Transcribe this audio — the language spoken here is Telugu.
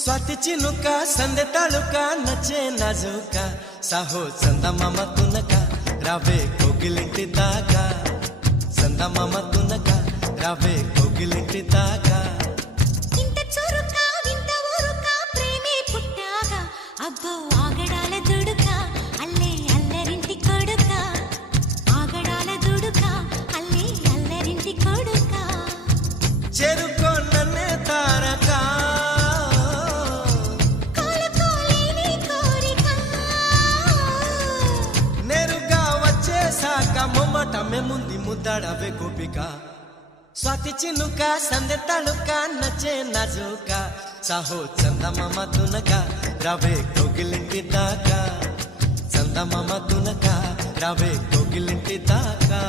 स्वाती चिनुका संदे तालुका नचे नाजुका साहो चंदमाम तुनका रावे कोगिलिंटी दागा चंदमाम तुनका रावे कोगिलिंटी दागा इंत चुरुका विंत ऊरुका प्रेमे पुट्टागा अब्बो आगडाల దుడుకా అల్లే అల్లరింటి కొడుకా ఆగడాల దుడుకా అల్లే అల్లరింటి కొడుకా చెరుకో నన్నే తారకా మొమ్మటమే ముందు ముద్దాడవే గోపిక స్వాతి చినుక సందె తళుక నచ్చే నాజుక సాహో చందమామ తునక రావే కోగిలింటి దాకా చందమామ తునక రావే కోగిలింటి దాకా